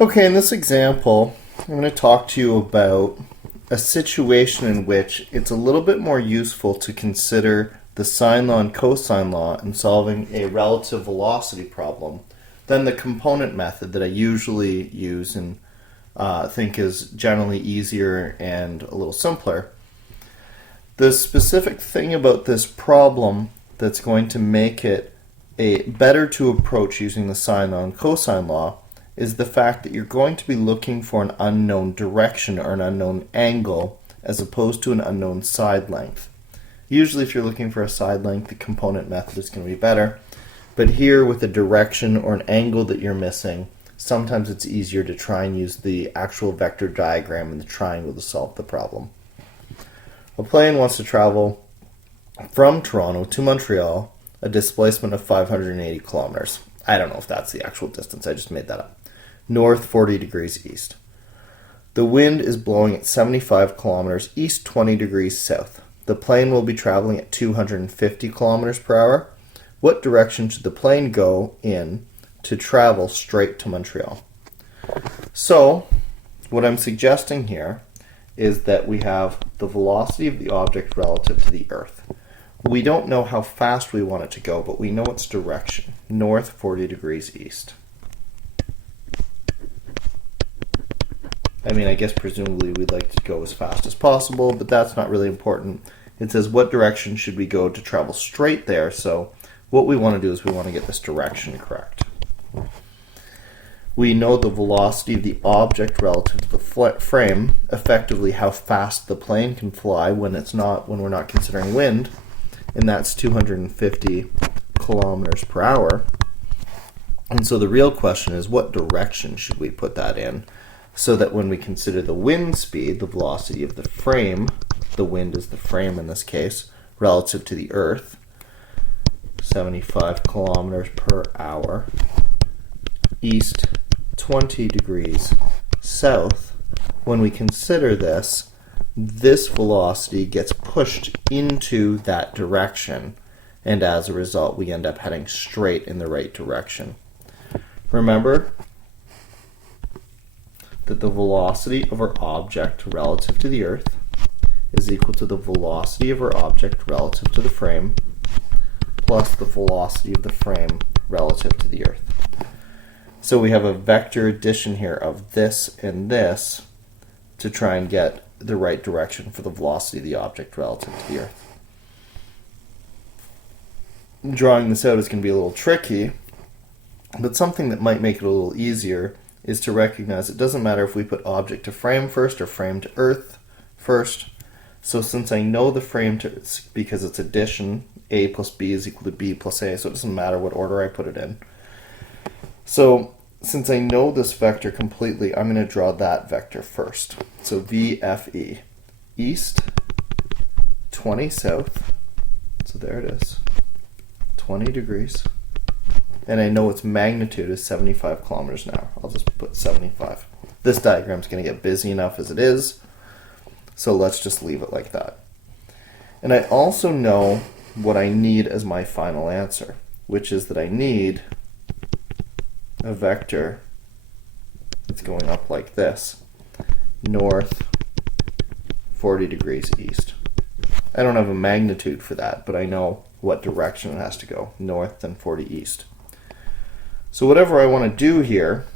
Okay, in this example, I'm going to talk to you about a situation in which it's a little bit more useful to consider the sine law and cosine law in solving a relative velocity problem than the component method that I usually use and think is generally easier and a little simpler. The specific thing about this problem that's going to make it better to approach using the sine law and cosine law is the fact that you're going to be looking for an unknown direction or an unknown angle as opposed to an unknown side length. Usually if you're looking for a side length, the component method is going to be better. But here with a direction or an angle that you're missing, sometimes it's easier to try and use the actual vector diagram in the triangle to solve the problem. A plane wants to travel from Toronto to Montreal, a displacement of 580 kilometers. I don't know if that's the actual distance, I just made that up. North 40 degrees east. The wind is blowing at 75 kilometers east, 20 degrees south. The plane will be traveling at 250 kilometers per hour. What direction should the plane go in to travel straight to Montreal? So, what I'm suggesting here is that we have the velocity of the object relative to the Earth. We don't know how fast we want it to go, but we know its direction, north 40 degrees east. I mean, I guess presumably we'd like to go as fast as possible, but that's not really important. It says what direction should we go to travel straight there, so what we want to do is we want to get this direction correct. We know the velocity of the object relative to the frame, effectively how fast the plane can fly when we're not considering wind, and that's 250 kilometers per hour. And so the real question is, what direction should we put that in so that when we consider the wind speed, the velocity of the frame, the wind is the frame in this case, relative to the Earth, 75 kilometers per hour, east 20 degrees south, when we consider this velocity gets pushed into that direction, and as a result we end up heading straight in the right direction. Remember that the velocity of our object relative to the Earth is equal to the velocity of our object relative to the frame plus the velocity of the frame relative to the Earth. So we have a vector addition here of this and this to try and get the right direction for the velocity of the object relative to the Earth. Drawing this out is going to be a little tricky, but something that might make it a little easier is to recognize it doesn't matter if we put object to frame first or frame to Earth first. So since I know the frame because it's addition, A plus B is equal to B plus A, so it doesn't matter what order I put it in. So since I know this vector completely, I'm going to draw that vector first. So VFE, east, 20 south, so there it is, 20 degrees, and I know its magnitude is 75 kilometers an hour. I'll just put 75. This diagram's going to get busy enough as it is, so let's just leave it like that. And I also know what I need as my final answer, which is that I need a vector that's going up like this, north 40 degrees east. I don't have a magnitude for that, but I know what direction it has to go, north and 40 east. So whatever I want to do here,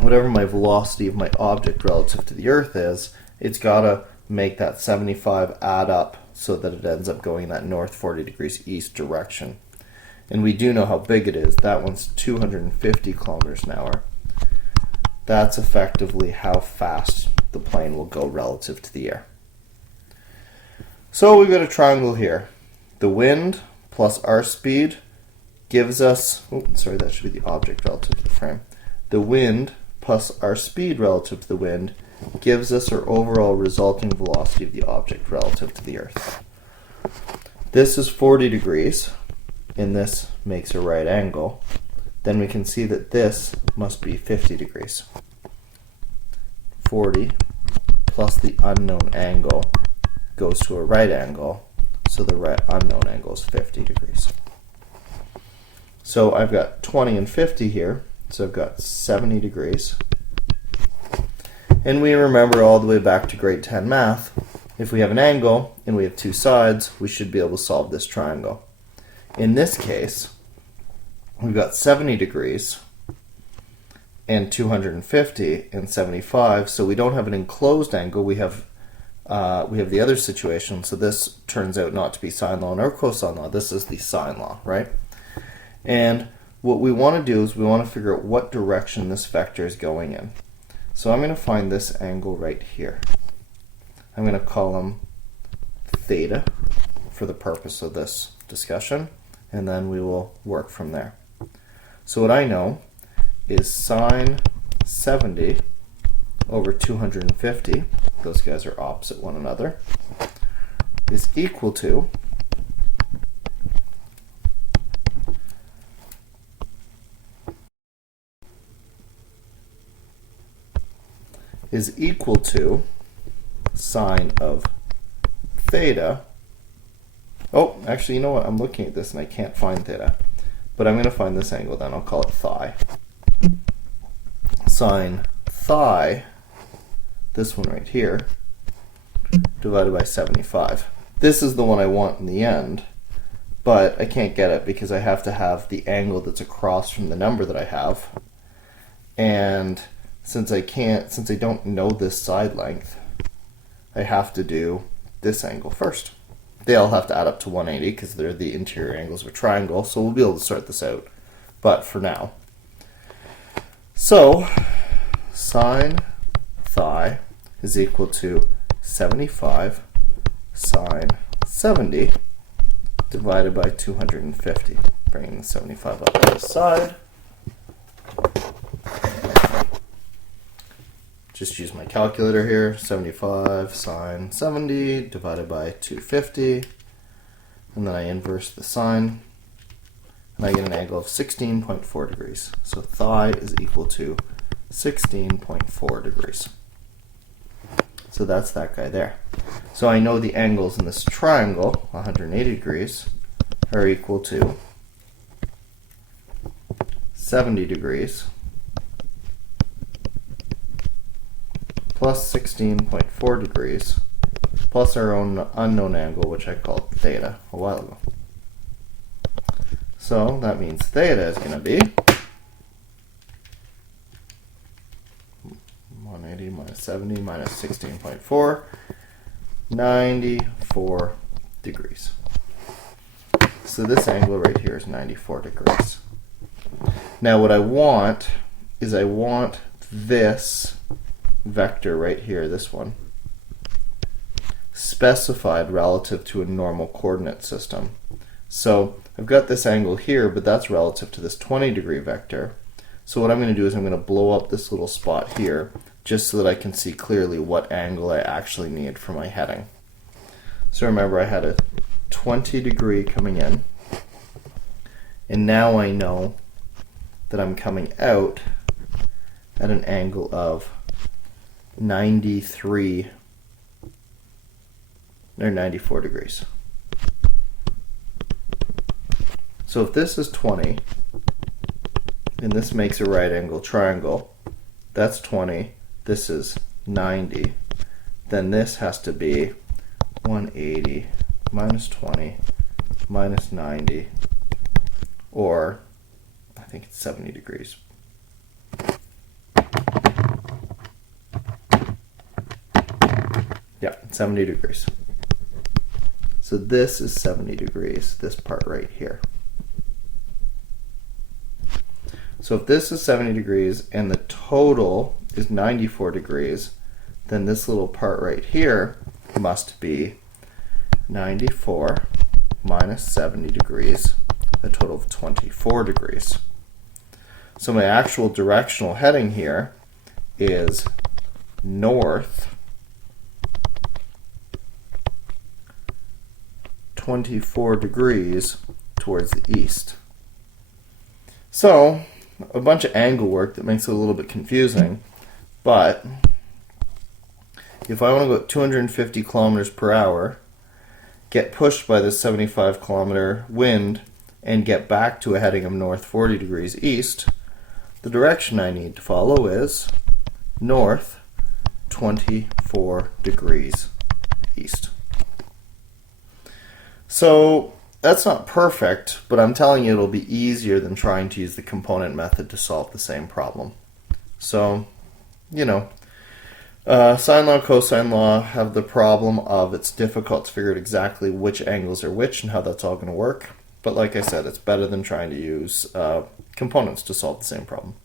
whatever my velocity of my object relative to the Earth is, it's got to make that 75 add up so that it ends up going in that north 40 degrees east direction. And we do know how big it is. That one's 250 kilometers an hour. That's effectively how fast the plane will go relative to the air. So we've got a triangle here. The wind plus our speed gives us, that should be the object relative to the frame. The wind plus our speed relative to the wind gives us our overall resulting velocity of the object relative to the Earth. This is 40 degrees, and this makes a right angle. Then we can see that this must be 50 degrees. 40 plus the unknown angle goes to a right angle, so the unknown angle is 50 degrees. So I've got 20 and 50 here. So I've got 70 degrees. And we remember all the way back to grade 10 math, if we have an angle and we have two sides, we should be able to solve this triangle. In this case, we've got 70 degrees and 250 and 75, so we don't have an enclosed angle. We have the other situation, so this turns out not to be sine law nor cosine law. This is the sine law, right? And what we want to do is we want to figure out what direction this vector is going in. So I'm going to find this angle right here. I'm going to call him theta for the purpose of this discussion, and then we will work from there. So what I know is sine 70 over 250, those guys are opposite one another, is equal to sine of theta. Oh, actually, you know what? I'm looking at this and I can't find theta. But I'm going to find this angle then. I'll call it phi. Sine phi, this one right here, divided by 75. This is the one I want in the end, but I can't get it because I have to have the angle that's across from the number that I have. And since I don't know this side length, I have to do this angle first. They all have to add up to 180 because they're the interior angles of a triangle, so we'll be able to sort this out. But for now. So, sine phi is equal to 75 sine 70 divided by 250. Bringing the 75 up to the side. Just use my calculator here. 75 sine 70 divided by 250. And then I inverse the sine. And I get an angle of 16.4 degrees. So phi is equal to 16.4 degrees. So that's that guy there. So I know the angles in this triangle, 180 degrees, are equal to 70 degrees plus 16.4 degrees plus our own unknown angle, which I called theta a while ago. So that means theta is going to be 180 minus 70 minus 16.4, 94 degrees. So this angle right here is 94 degrees. Now what I want is I want this vector right here, this one, specified relative to a normal coordinate system. So I've got this angle here, but that's relative to this 20 degree vector. So what I'm going to do is I'm going to blow up this little spot here just so that I can see clearly what angle I actually need for my heading. So remember, I had a 20 degree coming in, and now I know that I'm coming out at an angle of 93 or 94 degrees. So if this is 20 and this makes a right angle triangle, that's 20, this is 90, then this has to be 180 minus 20 minus 90, or I think it's 70 degrees. Yeah, 70 degrees. So this is 70 degrees, this part right here. So if this is 70 degrees and the total is 94 degrees, then this little part right here must be 94 minus 70 degrees, a total of 24 degrees. So my actual directional heading here is north 24 degrees towards the east. So a bunch of angle work that makes it a little bit confusing, but if I want to go at 250 kilometers per hour, get pushed by this 75 kilometer wind, and get back to a heading of north 40 degrees east, the direction I need to follow is north 24 degrees east. So that's not perfect, but I'm telling you it'll be easier than trying to use the component method to solve the same problem. So, sine law, cosine law have the problem of it's difficult to figure out exactly which angles are which and how that's all going to work. But like I said, it's better than trying to use components to solve the same problem.